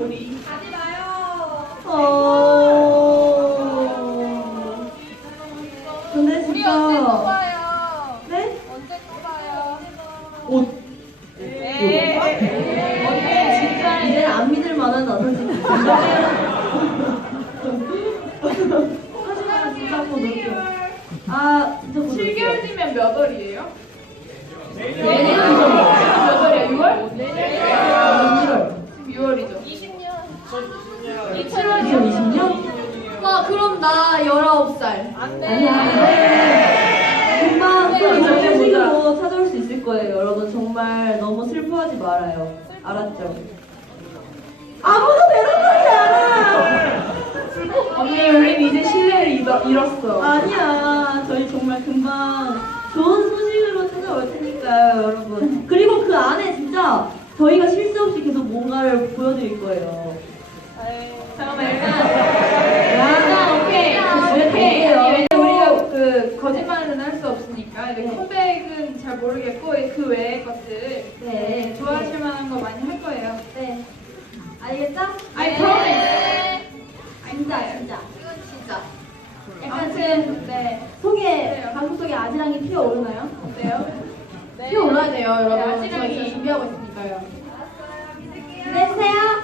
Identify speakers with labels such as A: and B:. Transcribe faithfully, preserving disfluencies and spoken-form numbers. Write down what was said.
A: 우리.
B: 가지 마요.
A: 어. 근데
B: 우리 언제 또
A: 진짜.
B: 봐요?
A: 네?
B: 언제 또 봐요?
A: 옷.
B: 네.
A: 언니 진짜 이제 안 믿을 만한 나서지. 하지만 진짜 곧 올게요. 아 진짜 곧
B: 칠 개월 뒤면 몇 월이에요?
A: 내년이죠.
B: 몇 월이야? 유월?
A: 일월.
B: 지금 유월이죠.
C: 이십 년.
A: 이천이십 년?
C: 와, 그럼 나 열아홉 살.
B: 안
A: 아니야. 네. 금방 또 이런 소식으로 찾아올 수 있을 거예요. 여러분 정말 너무 슬퍼하지 말아요. 알았죠? 아무도 대답하지 않아.
B: 언니, 우린 이제 신뢰를 잃어, 잃었어.
A: 아니야. 저희 정말 금방 좋은 소식으로 찾아올 테니까요, 여러분. 그리고 그 안에 진짜 저희가 실수 없이 계속 뭔가를 보여드릴 거예요.
B: 잠깐만, 일단.
A: 야,
B: 오케이.
A: 오케이.
B: 오케이.
A: 갈게요.
B: 아니, 왜냐면 우리가 그 거짓말은 할 수 없으니까. 이제 컴백은 잘 모르겠고, 그 외의 것들.
A: 네.
B: 좋아하실 만한 거 많이 할 거예요.
A: 네. 알겠죠?
B: I promise.
A: 진짜, 진짜.
C: 이건 진짜.
B: 아무튼, 네.
A: 속에, 가슴 속에 아지랑이 피어오르나요?
B: 어때요?
C: 피어올라야 돼요, 여러분.
B: 네, 아직은
C: 저희 준비하고 있으니까요.
A: 기대해주세요.